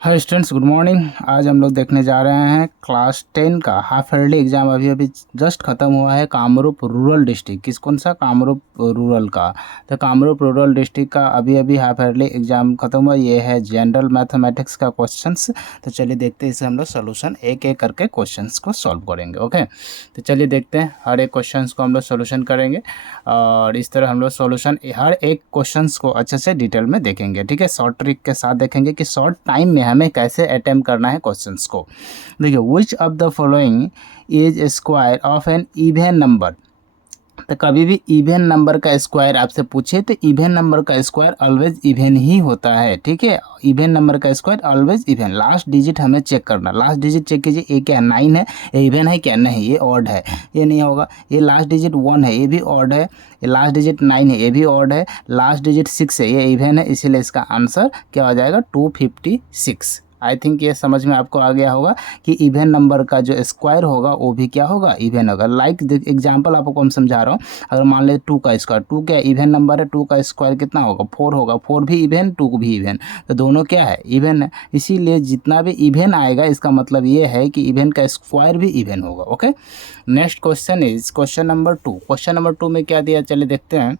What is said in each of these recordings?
Hi students, good morning. आज हम लोग देखने जा रहे हैं क्लास 10 का हाफ ईयरली एग्जाम। अभी अभी जस्ट ख़त्म हुआ है कामरूप रूरल डिस्ट्रिक्ट। कौन सा? कामरूप रूरल का। तो कामरूप रूरल डिस्ट्रिक्ट का अभी अभी हाफ ईयरली एग्जाम ख़त्म हुआ। ये है जनरल मैथमेटिक्स का क्वेश्चंस। तो चलिए देखते हैं, इसे हम लोग सोल्यूशन एक एक करके क्वेश्चंस को सॉल्व करेंगे। ओके, तो चलिए देखते हैं, हर एक क्वेश्चंस को हम लोग सोल्यूशन करेंगे और इस तरह हम लोग सोल्यूशन हर एक क्वेश्चंस को अच्छे से डिटेल में देखेंगे। ठीक है, शॉर्ट ट्रिक के साथ देखेंगे कि शॉर्ट टाइम में हमें कैसे अटेम्प्ट करना है क्वेश्चंस को। देखिए, which of the following is square of an even number. तो कभी भी इवन नंबर का स्क्वायर आपसे पूछे तो इवन नंबर का स्क्वायर ऑलवेज इवन ही होता है। ठीक है, इवन नंबर का square always even. Last digit हमें चेक करना, लास्ट डिजिट चेक कीजिए, ये क्या 9 है, ये इवन है क्या? नहीं, ये ऑड है, ये नहीं होगा। ये लास्ट डिजिट 1 है, ये भी ऑड है। ये लास्ट डिजिट 9 है, ये भी ऑड है। लास्ट डिजिट 6 है, ये इवन है, इसीलिए इसका आंसर क्या हो जाएगा? 256। आई थिंक ये समझ में आपको आ गया होगा कि इवन नंबर का जो स्क्वायर होगा वो भी क्या होगा? इवन होगा। लाइक एग्जांपल आपको हम समझा रहा हूँ। अगर मान ले 2 का स्क्वायर, 2 क्या इवन नंबर है, 2 का स्क्वायर कितना होगा? 4 होगा। 4 भी इवन, 2 भी इवन, तो दोनों क्या है? इवन है। इसीलिए जितना भी इवन आएगा इसका मतलब ये है कि इवन का स्क्वायर भी इवन होगा। Okay, next question is question number 2। Question number 2 में क्या दिया, चलिए देखते हैं।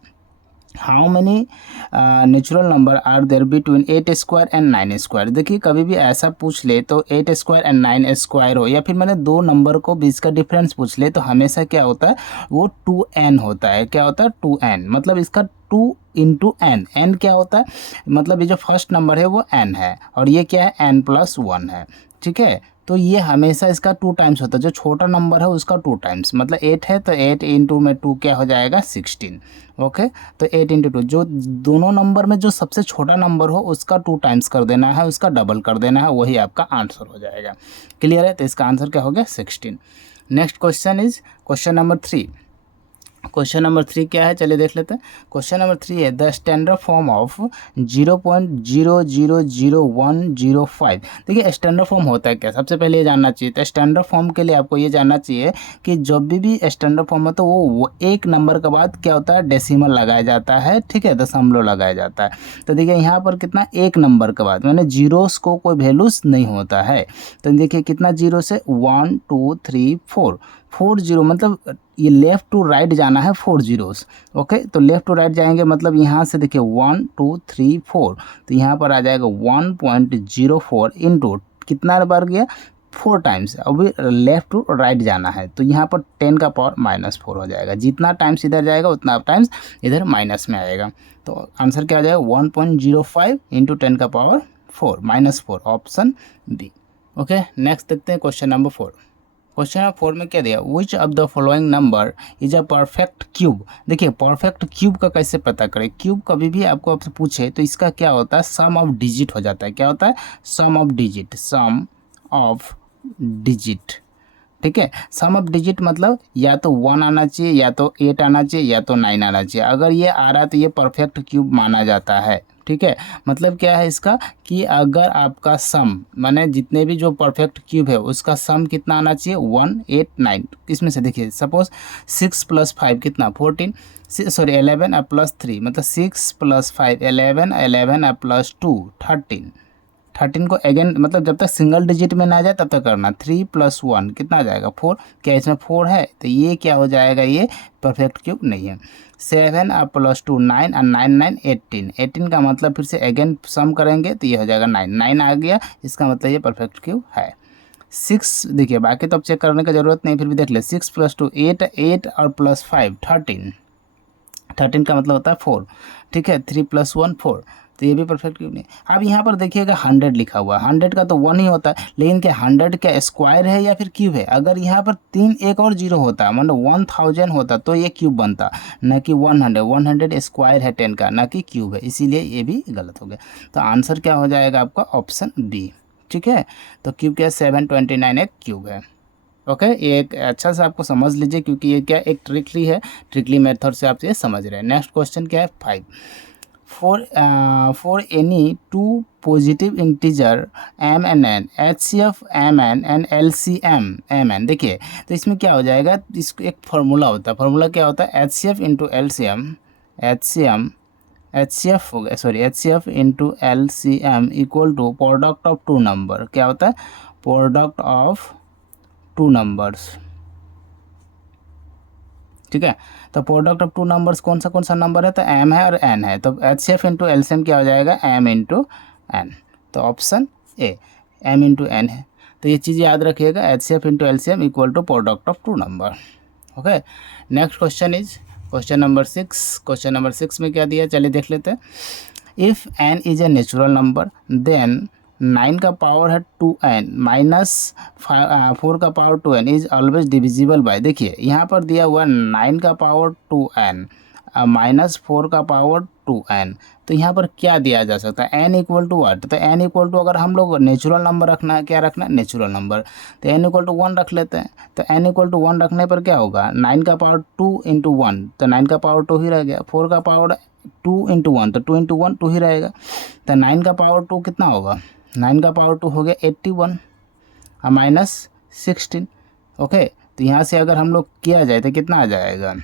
How many natural number are there between 8 square and 9 square. देखिए, कभी भी ऐसा पूछ ले तो 8 स्क्वायर एंड 9 स्क्वायर हो, या फिर मैंने दो नंबर को बीच का डिफरेंस पूछ ले तो हमेशा क्या होता है? वो 2n होता है। क्या होता है? 2n। मतलब इसका 2 इंटू एन। एन क्या होता है? मतलब ये जो फर्स्ट नंबर है वो n है और ये क्या है? n+1 है। ठीक है, तो ये हमेशा इसका 2 टाइम्स होता है। जो छोटा नंबर है उसका 2 टाइम्स, मतलब 8 है तो 8 इंटू में 2 क्या हो जाएगा? 16। ओके, तो 8 इंटू 2, जो दोनों नंबर में जो सबसे छोटा नंबर हो उसका 2 टाइम्स कर देना है, उसका डबल कर देना है, वही आपका आंसर हो जाएगा। क्लियर है? तो इसका आंसर क्या हो गया? 16। Next question is question number 3। Question number 3 क्या है, चलिए देख लेते हैं। क्वेश्चन नंबर 3 है द स्टैंडर्ड फॉर्म ऑफ 0.000105। देखिए, स्टैंडर्ड फॉर्म होता है क्या? सबसे पहले ये जानना चाहिए। तो स्टैंडर्ड फॉर्म के लिए आपको ये जानना चाहिए कि जब भी स्टैंडर्ड फॉर्म हो तो वो एक नंबर के बाद क्या होता है? डेसिमल लगाया जाता है। ठीक है, दशमलव लगाया जाता है। तो देखिए यहाँ पर कितना? एक नंबर के बाद, मैंने जीरोस को कोई वैल्यूज नहीं होता है। तो देखिए कितना जीरो से? 1 2 3 4। 4 जीरो, मतलब ये लेफ़्ट टू राइट जाना है 4 जीरोस। ओके, तो लेफ़्ट टू राइट जाएंगे, मतलब यहाँ से देखिए 1 2 3 4, तो यहाँ पर आ जाएगा 1.04 इंटू कितना बार गया? 4 टाइम्स। अभी लेफ़्ट टू राइट जाना है तो यहाँ पर 10 का पावर -4 हो जाएगा। जितना टाइम्स इधर जाएगा उतना टाइम्स इधर माइनस में आएगा। तो आंसर क्या आ जाएगा? 1.05 इंटू 10 का power 4 -4, option B. Okay, next देखते हैं क्वेश्चन नंबर 4। क्वेश्चन नंबर 4 में क्या दिया? विच of the following number is a perfect cube. देखिए, परफेक्ट क्यूब का कैसे पता करें? क्यूब कभी भी आपको आपसे पूछे तो इसका क्या होता है? सम ऑफ डिजिट हो जाता है। क्या होता है? Sum of digit. Sum of digit. ठीक है, सम ऑफ डिजिट मतलब या तो 1 आना चाहिए, या तो 8 आना चाहिए, या तो 9 आना चाहिए। अगर ये आ रहा है तो ये परफेक्ट क्यूब माना जाता है। ठीक है, मतलब क्या है इसका कि अगर आपका सम माने जितने भी जो परफेक्ट क्यूब है उसका सम कितना आना चाहिए? 1 8 9। इसमें से देखिए, सपोज 6 + 5 कितना? 14, सॉरी 11 प्लस 3, मतलब 6 + 5 11, 11 प्लस 2 13। 13 को अगेन, मतलब जब तक सिंगल डिजिट में ना जाए तब तक करना। 3 + 1 कितना आ जाएगा? 4। क्या इसमें 4 है? तो ये क्या हो जाएगा? ये परफेक्ट क्यूब नहीं है। 7 + 2 9 और 9 9 18। 18 का मतलब फिर से अगेन सम करेंगे तो ये हो जाएगा 9। 9 आ गया, इसका मतलब ये परफेक्ट क्यूब है। 6 देखिए, बाकी तो अब चेक करने की ज़रूरत नहीं, फिर भी देख ले। 6 + 2 8, 8 और प्लस 5 13। 13 का मतलब होता है 4। ठीक है, 3 + 1 4, तो ये भी परफेक्ट क्यूब नहीं। अब यहाँ पर देखिएगा 100 लिखा हुआ है। 100 का तो 1 ही होता है, लेकिन क्या 100 क्या स्क्वायर है या फिर क्यूब है? अगर यहाँ पर 3 एक और जीरो होता, मतलब 1000 होता तो ये क्यूब बनता, न कि 100। 100 स्क्वायर है 10 का, न कि क्यूब है, इसीलिए ये भी गलत हो गया। तो आंसर क्या हो जाएगा आपका? Option B. ठीक है, तो क्यूब क्या? 729 एक क्यूब है। ओके, ये एक अच्छा से आपको समझ लीजिए क्योंकि ये क्या एक ट्रिकली है, ट्रिकली मेथड से आप ये समझ रहे हैं। नेक्स्ट क्वेश्चन क्या है? 5। For any two positive integer M N N, H C F M N and L C M M N. देखिए, तो इसमें क्या हो जाएगा? इसको एक फार्मूला होता है। फार्मूला क्या होता है? H C F into L C M, H C M HCF हो गया, sorry HCF into LCM equal to product of two number. क्या होता है? Product of two numbers. ठीक है, तो प्रोडक्ट ऑफ टू नंबर्स कौन सा नंबर है? तो m है और n है, तो HCF इंटू LCM क्या हो जाएगा? m into n। तो option A m into n है। तो ये चीज़ याद रखिएगा, HCF into LCM equal to product of two number. Okay, next question is question number 6। Question number 6 में क्या दिया, चलिए देख लेते हैं। If n is a natural number then 9 का पावर है 2n माइनस 4 का power 2n is always divisible by. देखिए यहाँ पर दिया हुआ 9 का पावर 2n माइनस 4 का पावर 2n, तो यहाँ पर क्या दिया जा सकता है? n इक्वल टू वाट? तो n इक्वल टू, अगर हम लोग नेचुरल नंबर रखना है, क्या रखना है? नेचुरल नंबर, तो n इक्वल टू 1 रख लेते हैं। तो n इक्वल टू 1 रखने पर क्या होगा? 9 का पावर 2 इंटू 1, तो 9 का पावर 2 ही रह गया। 4 का पावर 2 इंटू 1, तो 2 इंटू 1 2 ही रहेगा। तो 9 का पावर 2 कितना होगा? 9 का पावर 2 हो गया 81 माइनस 16। ओके, तो यहाँ से अगर हम लोग किया जाए तो कितना आ जाएगा?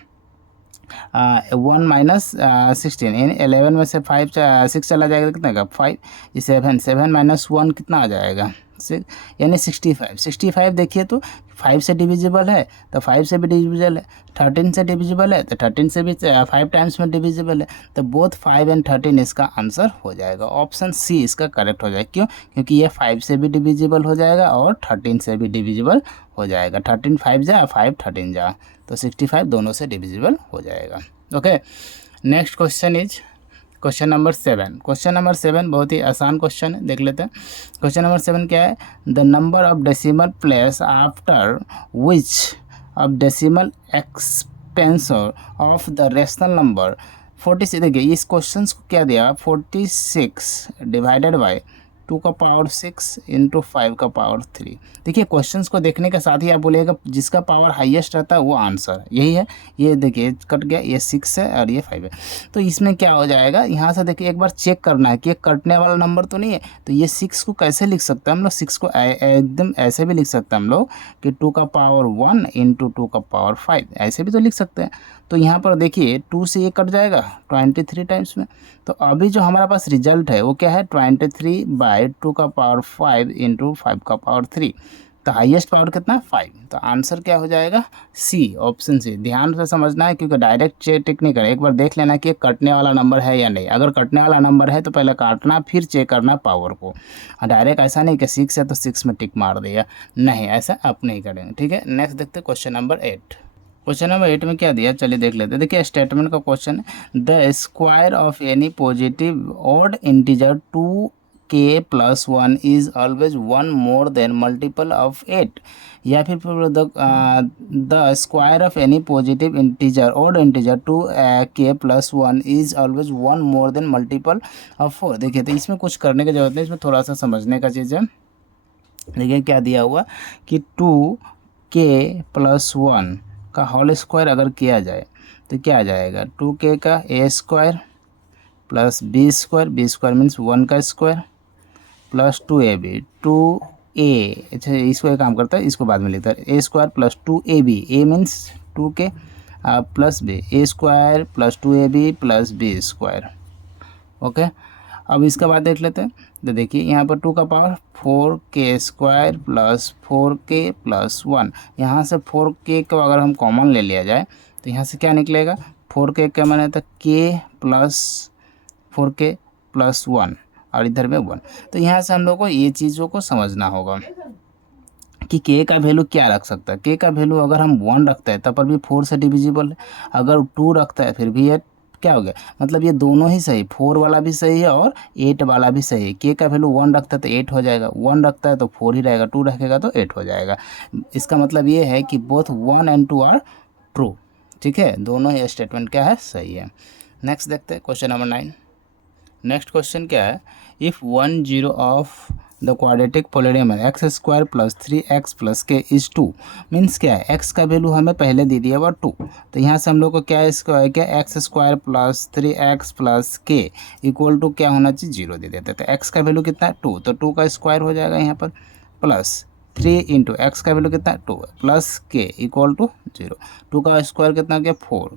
1 माइनस 16, यानी 11 में से 6 चला जाएगा, कितना का 5, 7 माइनस 1 कितना आ जाएगा? 6, यानी 65। 65 देखिए तो 5 से डिविजिबल है, तो 5 से भी डिविजिबल है। 13 से डिविजिबल है, तो 13 से भी 5 टाइम्स में डिविजिबल है। तो बोथ 5 एंड 13 इसका आंसर हो जाएगा। ऑप्शन सी इसका करेक्ट हो जाएगा। क्यों? क्योंकि ये 5 से भी डिविजिबल हो जाएगा और 13 से भी डिविजिबल हो जाएगा। 13 5 जा, 5 13 जा, तो 65 दोनों से डिविजिबल हो जाएगा। Okay, next question is question number 7। Question number 7 बहुत ही आसान क्वेश्चन है, देख लेते हैं। क्वेश्चन नंबर 7 क्या है? The number of decimal place after which of decimal एक्सपेंसर of the rational number 46। देखिए इस क्वेश्चन को क्या दिया? 46 डिवाइडेड बाय 2 का पावर 6 इंटू 5 का पावर 3। देखिए क्वेश्चंस को देखने के साथ ही आप बोलिएगा जिसका पावर हाईएस्ट रहता है वो आंसर यही है। ये देखिए कट गया, ये 6 है और ये 5 है। तो इसमें क्या हो जाएगा? यहाँ से देखिए एक बार चेक करना है कि ये कटने वाला नंबर तो नहीं है। तो ये 6 को कैसे लिख सकते हैं हम लोग? 6 को एकदम ऐसे भी लिख सकते हैं हम लोग कि 2 का पावर 1 इंटू 2 का पावर 5, ऐसे भी तो लिख सकते हैं। तो यहाँ पर देखिए 2 से ये कट जाएगा 23 टाइम्स में। तो अभी जो हमारा पास रिजल्ट है वो क्या है? 23 बाई 2 का पावर 5 इंटू 5 का पावर 3। तो हाईएस्ट पावर कितना? 5। तो आंसर क्या हो जाएगा? सी, ऑप्शन सी। ध्यान से समझना है क्योंकि डायरेक्ट चेक नहीं करें, एक बार देख लेना कि कटने वाला नंबर है या नहीं। अगर कटने वाला नंबर है तो पहले काटना फिर चेक करना पावर को। डायरेक्ट ऐसा नहीं कि 6 है तो 6 में टिक मार दिया, नहीं, ऐसा आप नहीं करेंगे। ठीक है, नेक्स्ट देखते हैं क्वेश्चन नंबर 8। क्वेश्चन नंबर 8 में क्या दिया, चलिए देख लेते हैं। देखिए स्टेटमेंट का क्वेश्चन है, the square of any positive odd integer 2k + 1 is always 1 more than multiple of 8। या फिर the square of any positive integer odd integer 2k + 1 is always 1 more than multiple of 4। देखिए तो इसमें कुछ करने की जरूरत नहीं, इसमें थोड़ा सा समझने का चीज़ है। देखिए क्या दिया हुआ कि 2k + 1 का होल स्क्वायर अगर किया जाए तो क्या आ जाएगा? 2k का a square plus b square, b square means 1 का स्क्वायर प्लस 2ab 2a। अच्छा इसको एक काम करता है, इसको बाद में लिखता है। a square plus 2ab, a means 2k plus b, a square plus 2ab plus b square. Okay, अब इसका बाद देख लेते हैं। तो देखिए यहाँ पर 2 का power 4k square plus 4k plus 1। यहाँ से 4k को अगर हम कॉमन ले लिया जाए तो यहाँ से क्या निकलेगा? 4k का माने था k प्लस 4k प्लस 1 और इधर में 1। तो यहाँ से हम लोग को ये चीज़ों को समझना होगा कि k का वैल्यू क्या रख सकता है। k का वैल्यू अगर हम 1 रखते हैं तब पर भी 4 से डिविजिबल है, अगर 2 रखता है फिर भी ये क्या हो गया? मतलब ये दोनों ही सही, 4 वाला भी सही है और 8 वाला भी सही है। k का वैल्यू 1 रखता है तो 8 हो जाएगा, 1 रखता है तो 4 ही रहेगा, 2 रखेगा तो 8 हो जाएगा। इसका मतलब ये है कि बोथ 1 एंड 2 आर ट्रू। ठीक है, दोनों ही स्टेटमेंट क्या है? सही है। नेक्स्ट देखते हैं क्वेश्चन नंबर 9। नेक्स्ट क्वेश्चन क्या है? If 1 0 of the quadratic polynomial है X square plus 3x plus K is 2। Means क्या है? x का वैल्यू हमें पहले दे दिया हुआ 2, तो यहाँ से हम लोग को क्या है क्या x square plus 3x plus के इक्वल टू क्या होना चाहिए? 0 दे देते। तो x का वैल्यू कितना है? 2, तो 2 का स्क्वायर हो जाएगा यहाँ पर प्लस 3 इंटू एक्स का वैल्यू कितना है? 2 प्लस के इक्वल टू 0। 2 का स्क्वायर कितना हो गया? 4,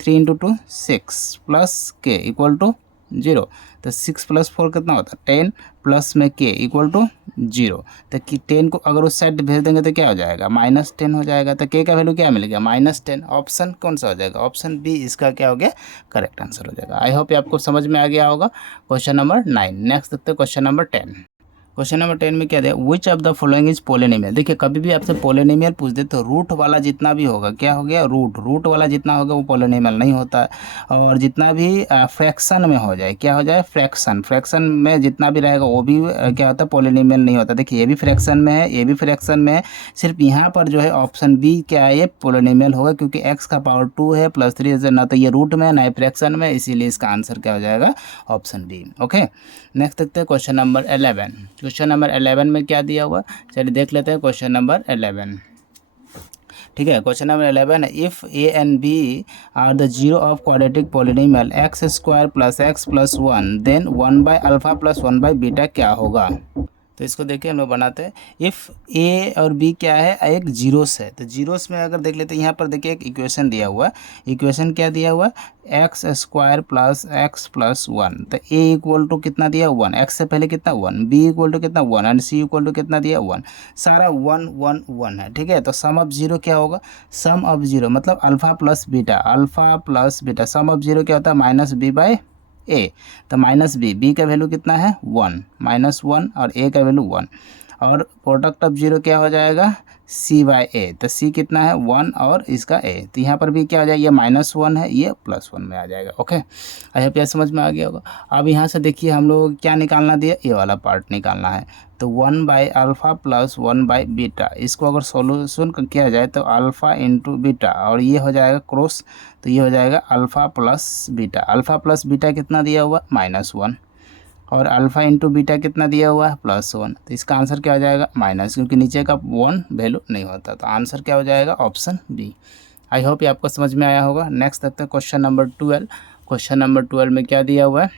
3 इंटू 2 6 प्लस के इक्वल टू 0। तो 6 + 4 कितना होता है 10 प्लस में k इक्वल टू 0। तो कि 10 को अगर उस साइड भेज देंगे तो क्या हो जाएगा -10 हो जाएगा। तो k का वैल्यू क्या मिल गया -10। ऑप्शन कौन सा हो जाएगा, ऑप्शन बी इसका क्या हो गया करेक्ट आंसर हो जाएगा। आई होप आपको समझ में आ गया होगा। Question number 9। नेक्स्ट देखते हैं क्वेश्चन नंबर 10। क्वेश्चन नंबर 10 में क्या दिया, विच of the following is polynomial. देखिए कभी भी आपसे पोलिनोमियल पूछ दे तो रूट वाला जितना भी होगा क्या हो गया रूट वाला जितना होगा वो पोलिनोमियल नहीं होता है। और जितना भी फ्रैक्शन में हो जाए क्या हो जाए फ्रैक्शन में जितना भी रहेगा वो भी क्या होता है पोलिनोमियल नहीं होता। देखिए ये भी फ्रैक्शन में है, ये भी फ्रैक्शन में है, सिर्फ यहाँ पर जो है ऑप्शन बी क्या है ये पोलिनोमियल होगा, क्योंकि x का पावर 2 है प्लस 3 ना तो ये रूट में है ना ही फ्रैक्शन में, इसीलिए इसका आंसर क्या हो जाएगा ऑप्शन बी। ओके नेक्स्ट देखते हैं क्वेश्चन नंबर 11। क्वेश्चन नंबर 11 में क्या दिया हुआ, चलिए देख लेते हैं क्वेश्चन नंबर 11। ठीक है, क्वेश्चन नंबर 11 है, if A and B are the zero of quadratic polynomial x² + x + 1 then 1/α + 1/β क्या होगा। तो इसको देखिए हम लोग बनाते हैं। इफ़ ए और बी क्या है एक जीरोस है, तो जीरोस में अगर देख लेते हैं यहाँ पर देखिए एक इक्वेशन दिया हुआ है। इक्वेशन क्या दिया हुआ है x² + x + 1। तो a इक्वल टू कितना दिया 1, x से पहले कितना 1, b इक्वल टू कितना 1 एंड c इक्वल टू कितना दिया 1। सारा 1 1 1 है। ठीक है, तो सम ऑफ जीरो क्या होगा, सम ऑफ जीरो मतलब alpha plus beta some of zero क्या होता है -b/a। तो -b का वैल्यू कितना है 1 -1 और a का वैल्यू 1 और प्रोडक्ट ऑफ जीरो क्या हो जाएगा c/a। तो c कितना है 1 और इसका a, तो यहाँ पर भी क्या हो जाएगा ये -1 है ये +1 में आ जाएगा। ओके आई होप ये समझ में आ गया होगा। अब यहाँ से देखिए हम लोग क्या निकालना दिया, ये वाला पार्ट निकालना है। तो 1/α + 1/β इसको अगर सॉल्यूशन किया जाए तो अल्फ़ा इंटू बीटा और ये हो जाएगा क्रॉस, तो ये हो जाएगा अल्फ़ा प्लस बीटा कितना दिया हुआ -1 और अल्फ़ा इंटू बीटा कितना दिया हुआ है +1। तो इसका आंसर क्या हो जाएगा माइनस, क्योंकि नीचे का 1 वैल्यू नहीं होता, तो आंसर क्या हो जाएगा ऑप्शन बी। आई होप ये आपको समझ में आया होगा। नेक्स्ट देखते हैं क्वेश्चन नंबर 12। क्वेश्चन नंबर 12 में क्या दिया हुआ है,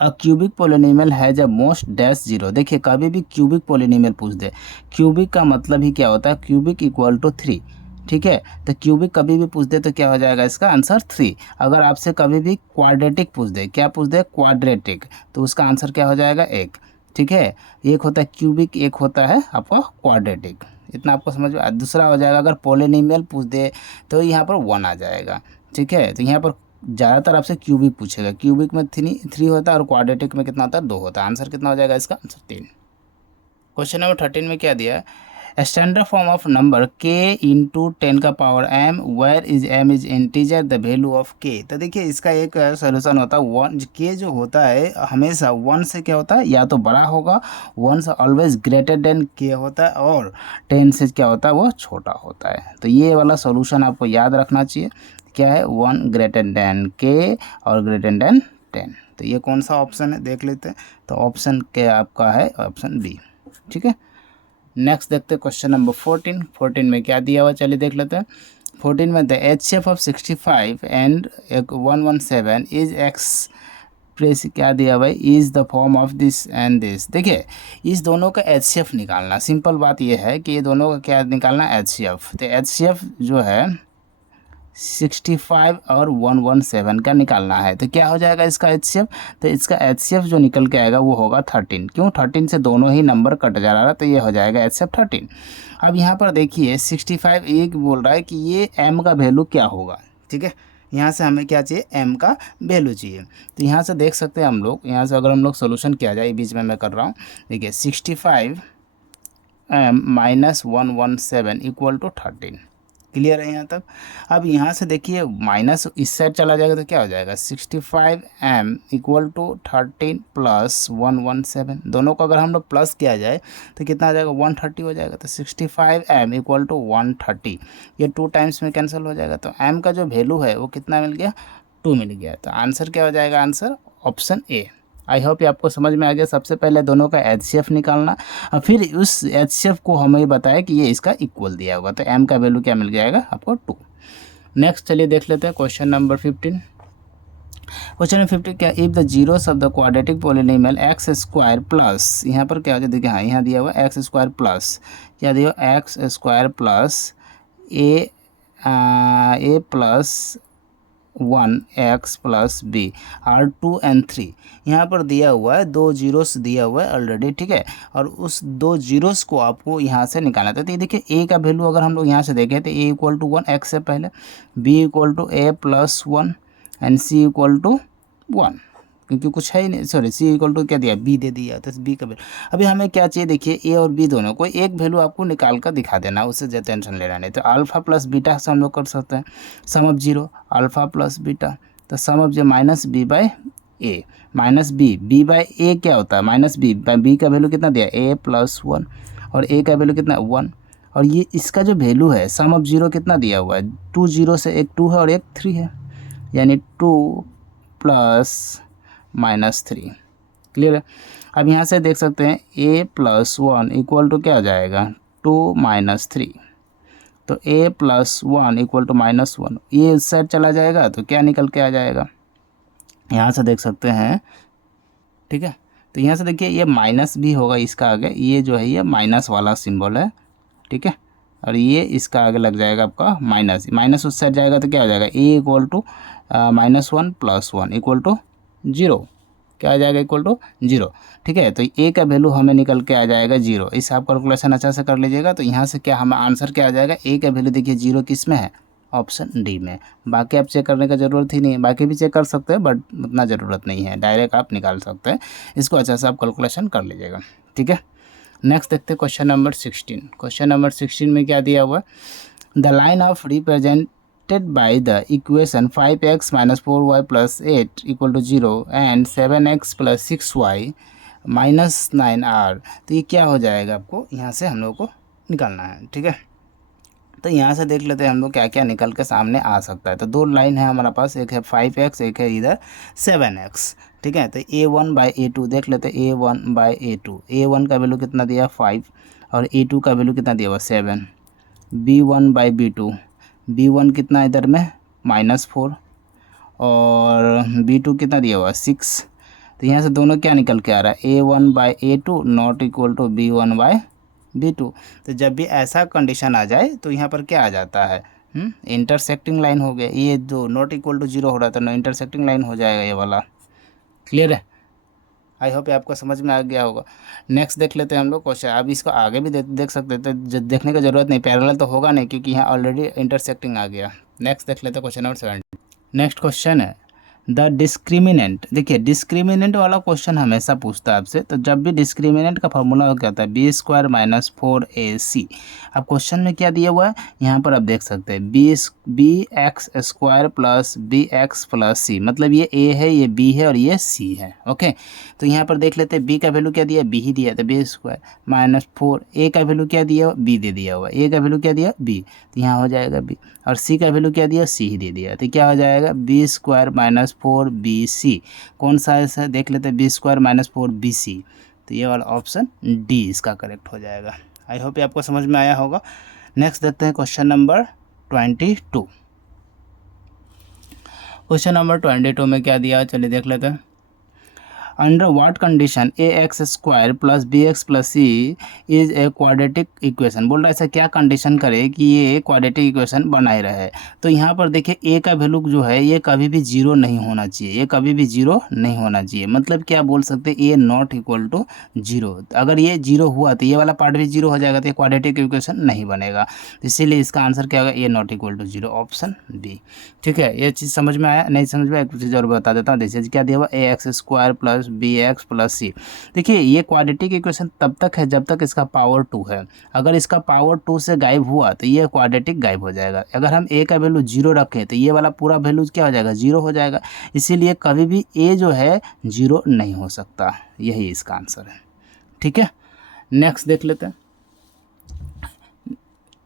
a cubic polynomial has a most dash zero. देखिए कभी भी क्यूबिक पोलिनोमियल पूछ दे, क्यूबिक का मतलब ही क्या होता है क्यूबिक इक्वल टू 3। ठीक है, तो क्यूबिक कभी भी पूछ दे तो क्या हो जाएगा इसका आंसर 3। अगर आपसे कभी भी क्वाड्रेटिक पूछ दे, क्या पूछ दे क्वाड्रेटिक, तो उसका आंसर क्या हो जाएगा 1। ठीक है, एक होता है क्यूबिक एक होता है आपका क्वाड्रेटिक, इतना आपको समझ में। दूसरा हो जाएगा अगर पोलिनोमियल पूछ दे तो यहाँ पर 1 आ जाएगा। ठीक है, तो यहाँ पर ज़्यादातर आपसे क्यूबिक पूछेगा, क्यूबिक में 3 होता है और क्वाड्रेटिक में कितना होता है 2 होता है। आंसर कितना हो जाएगा इसका आंसर 3। क्वेश्चन नंबर 13 में क्या दिया है, standard form of number k into 10 का power m where is m is integer the value of k। तो देखिए इसका एक सोल्यूशन होता है 1 k जो होता है हमेशा 1 से क्या होता है या तो बड़ा होगा, 1 से ऑलवेज ग्रेटर देन k होता है और 10 से क्या होता है वो छोटा होता है। तो ये वाला सोल्यूशन आपको याद रखना चाहिए, क्या है 1 ग्रेटर देन k और ग्रेटर देन 10। तो ये कौन सा ऑप्शन है देख लेते हैं, तो ऑप्शन के आपका है ऑप्शन बी। ठीक है, नेक्स्ट देखते हैं क्वेश्चन नंबर 14 में क्या दिया हुआ चलिए देख लेते हैं। 14 में the HCF of 65 and 117 is express क्या दिया हुआ है is the form of this and this. देखिए इस दोनों का HCF निकालना, सिंपल बात यह है कि ये दोनों का क्या निकालना HCF। तो HCF जो है 65 और 117 का निकालना है, तो क्या हो जाएगा इसका HCF। तो इसका HCF जो निकल के आएगा वो होगा 13। क्यों 13 से दोनों ही नंबर कट जा रहा है, तो ये हो जाएगा HCF 13। अब यहाँ पर देखिए 65 एक बोल रहा है कि ये m का वैल्यू क्या होगा। ठीक है, यहाँ से हमें क्या चाहिए m का वैल्यू चाहिए। तो यहाँ से देख सकते हैं हम लोग, यहाँ से अगर हम लोग सोल्यूशन किया जाए, बीच में मैं कर रहा हूँ, देखिए 65m - 117 इक्वल टू 13। क्लियर है यहाँ तक। अब यहाँ से देखिए माइनस इस साइड चला जाएगा तो क्या हो जाएगा 65m इक्वल टू 13 + 117, दोनों को अगर हम लोग प्लस किया जाए तो कितना आ जाएगा 130 हो जाएगा। तो 65m इक्वल टू 130, ये 2 टाइम्स में कैंसिल हो जाएगा। तो m का जो वैल्यू है वो कितना मिल गया 2 मिल गया। तो आंसर क्या हो जाएगा answer option A. I hope ये आपको समझ में आ गया। सबसे पहले दोनों का HCF निकालना और फिर उस HCF को हमें बताया कि ये इसका इक्वल दिया होगा, तो m का वैल्यू क्या मिल जाएगा आपको 2। नेक्स्ट चलिए देख लेते हैं क्वेश्चन नंबर 15। क्वेश्चन नंबर 15 क्या, if the zeros of the quadratic polynomial x² plus, यहाँ पर क्या हो जाए देखिए, हाँ यहाँ दिया हुआ x² प्लस क्या दिया x² plus a plus 1x plus B R2 and 3 यहाँ पर दिया हुआ है, 2 जीरोस दिया हुआ है ऑलरेडी, ठीक है। और उस 2 जीरोस को आपको यहाँ से निकालना था। तो ये देखिए ए का वैल्यू अगर हम लोग यहाँ से देखें तो ए इक्वल टू 1 एक्स से पहले, B equal to A plus 1 and C equal to 1, क्योंकि कुछ है ही नहीं, सॉरी सी इक्वल टू क्या दिया, बी दे दिया, तो बी का वैल्यू। अभी हमें क्या चाहिए, देखिए ए और बी दोनों कोई एक वैल्यू आपको निकाल कर दिखा देना, उससे ज़्यादा टेंशन लेना नहीं। तो अल्फ़ा प्लस बीटा से हम लोग कर सकते हैं sum of zero, alpha plus beta, तो सम ऑफ जो minus B by A, minus B by A क्या होता है, माइनस बी का वैल्यू कितना दिया, ए प्लस 1, और ए का वैल्यू कितना 1, और ये इसका जो वैल्यू है सम ऑफ जीरो कितना दिया हुआ है, 2 जीरो से एक 2 है और एक 3 है, यानी 2 प्लस -3, क्लियर है। अब यहाँ से देख सकते हैं a प्लस 1 इक्वल टू क्या आ जाएगा, 2 माइनस 3, तो a प्लस 1 इक्वल टू -1, ये इस साइड चला जाएगा तो क्या निकल के आ जाएगा, यहाँ से देख सकते हैं, ठीक है। तो यहाँ से देखिए ये माइनस भी होगा इसका आगे, ये जो है ये माइनस वाला सिंबल है, ठीक है, और ये इसका आगे लग जाएगा आपका माइनस, माइनस उस साइड जाएगा तो क्या आ जाएगा, a equal to -1 plus 1 equal to 0, क्या आ जाएगा, इक्वल टू 0, ठीक है। तो ए का वैल्यू हमें निकल के आ जाएगा 0। इस आप कैलकुलेशन अच्छा से कर लीजिएगा। तो यहाँ से क्या हमें आंसर क्या आ जाएगा, ए का वैल्यू देखिए 0 किस में है, ऑप्शन डी में। बाकी आप चेक करने का ज़रूरत ही नहीं है, बाकी भी चेक कर सकते हैं बट उतना ज़रूरत नहीं है, डायरेक्ट आप निकाल सकते हैं। इसको अच्छा से आप कैलकुलेशन कर लीजिएगा, ठीक है। नेक्स्ट देखते हैं क्वेश्चन नंबर 16। क्वेश्चन नंबर 16 में क्या दिया हुआ, the line of represented by the equation 5x minus 4y plus 8 equal to 0 and 7x plus 6y minus 9r। तो ये क्या हो जाएगा, आपको यहाँ से हम लोग को निकालना है, ठीक है। तो यहाँ से देख लेते हैं हम लोग क्या क्या निकल के सामने आ सकता है। तो दो लाइन है हमारे पास, एक है 5x, एक है इधर 7x, ठीक है। तो a1/a2 देख लेते हैं, a1/a2, a1 का वैल्यू कितना दिया 5 और a2 का वैल्यू कितना दिया हुआ 7, b1/b2, b1 कितना इधर में -4 और b2 कितना दिया हुआ 6। तो यहाँ से दोनों क्या निकल के आ रहा है, a1/a2 not equal to b1/b2। तो जब भी ऐसा कंडीशन आ जाए तो यहाँ पर क्या आ जाता है, इंटरसेक्टिंग लाइन हो गया। ये जो नॉट इक्वल टू 0 हो रहा था ना, इंटरसेक्टिंग लाइन हो जाएगा ये वाला, क्लियर है। आई होप आपको समझ में आ गया होगा। नेक्स्ट देख लेते हैं हम लोग क्वेश्चन। अब इसको आगे भी देख सकते थे, देखने का ज़रूरत नहीं, पैरेलल तो होगा नहीं क्योंकि यहाँ ऑलरेडी इंटरसेक्टिंग आ गया। नेक्स्ट देख लेते हैं क्वेश्चन नंबर 7। नेक्स्ट क्वेश्चन है द डिस्क्रिमिनेंट। देखिए डिस्क्रिमिनेंट वाला क्वेश्चन हमेशा पूछता है आपसे। तो जब भी डिस्क्रिमिनेंट का फॉर्मूला क्या होता है, b² माइनस 4ac। अब क्वेश्चन में क्या दिया हुआ है, यहाँ पर आप देख सकते हैं bx² plus bx plus c, मतलब ये a है, ये b है और ये c है, ओके। तो यहाँ पर देख लेते हैं b का वैल्यू क्या दिया, b ही दिया, तो b² माइनस 4, a का वैल्यू क्या दिया, b दे दिया हुआ, a का वैल्यू क्या दिया b, तो यहाँ हो जाएगा b, और c का वैल्यू क्या दिया, c ही दे दिया, तो क्या हो जाएगा b² माइनस 4bc। कौन सा है देख लेते हैं, b² माइनस 4bc, तो ये वाला ऑप्शन डी इसका करेक्ट हो जाएगा। आई होप ये आपको समझ में आया होगा। नेक्स्ट देखते हैं क्वेश्चन नंबर 22। क्वेश्चन नंबर 22 में क्या दिया, चलिए देख लेते हैं। Under what condition ax² plus bx plus c is a quadratic equation. बोल रहा है ऐसा क्या कंडीशन करे कि ये क्वाड्रेटिक इक्वेशन बनाए रहे। तो यहाँ पर देखिए a का वैल्यू जो है ये कभी भी 0 नहीं होना चाहिए, ये कभी भी 0 नहीं होना चाहिए। मतलब क्या बोल सकते हैं, a नॉट इक्वल टू 0। अगर ये 0 हुआ तो ये वाला पार्ट भी 0 हो जाएगा, तो ये क्वाड्रेटिक इक्वेशन नहीं बनेगा। इसीलिए इसका आंसर क्या होगा, a not equal to 0, option B, ठीक है। ये चीज़ समझ में आया, नहीं समझ में आया, कुछ चीज़ और बता देता हूँ। जैसे क्या दिया हुआ ax² plus bx plus c। देखिए ये क्वाड्रेटिक इक्वेशन तब तक है जब तक इसका पावर 2 है। अगर इसका पावर 2 से गायब हुआ तो ये क्वाड्रेटिक गायब हो जाएगा। अगर हम a का वैल्यू 0 रखें तो ये वाला पूरा वैल्यू क्या हो जाएगा, 0 हो जाएगा। इसीलिए कभी भी a जो है 0 नहीं हो सकता, यही इसका आंसर है, ठीक है। नेक्स्ट देख लेते हैं।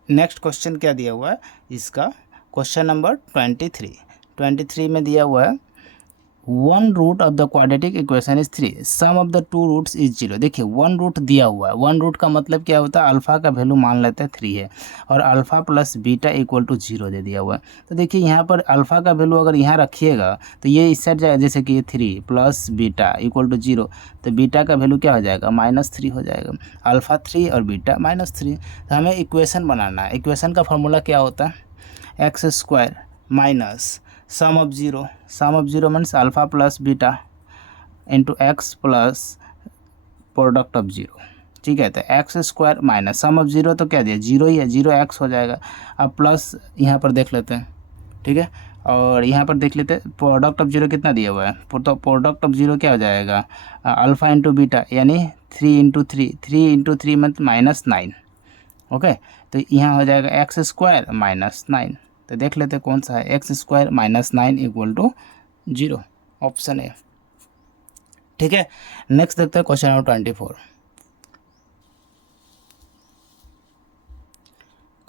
नेक्स्ट क्वेश्चन क्या दिया हुआ है इसका, क्वेश्चन नंबर 23 में दिया हुआ है 1 root of the quadratic equation is 3, sum of the 2 roots is 0। देखिए 1 रूट दिया हुआ है, 1 रूट का मतलब क्या होता है, अल्फ़ा का वैल्यू मान लेते हैं 3 है और alpha plus beta equal to 0 दे दिया हुआ है। तो देखिए यहाँ पर अल्फ़ा का वैल्यू अगर यहाँ रखिएगा तो ये इस साइड जाएगा, जैसे कि 3 प्लस बीटा इक्वल टू 0, तो बीटा का वैल्यू क्या हो जाएगा, -3 हो जाएगा। अल्फ़ा 3 और बीटा -3। तो हमें इक्वेशन बनाना है। इक्वेशन का फॉर्मूला क्या होता है, x² minus sum of zero means alpha plus beta into x plus product of zero, ठीक है। तो x square minus sum of zero तो क्या दिया, जीरो ही है, जीरो एक्स हो जाएगा। अब प्लस यहाँ पर देख लेते हैं, ठीक है। और यहाँ पर देख लेते हैं प्रोडक्ट ऑफ जीरो कितना दिया हुआ है, तो प्रोडक्ट ऑफ जीरो क्या हो जाएगा, अल्फ़ा इंटू बीटा यानी 3 मतलब -9, ओके। तो यहाँ हो जाएगा एक्स स्क्वायर -9। तो देख लेते हैं कौन सा है, X square -9 equal to 0, option A, ठीक है। नेक्स्ट देखते हैं क्वेश्चन नंबर 24।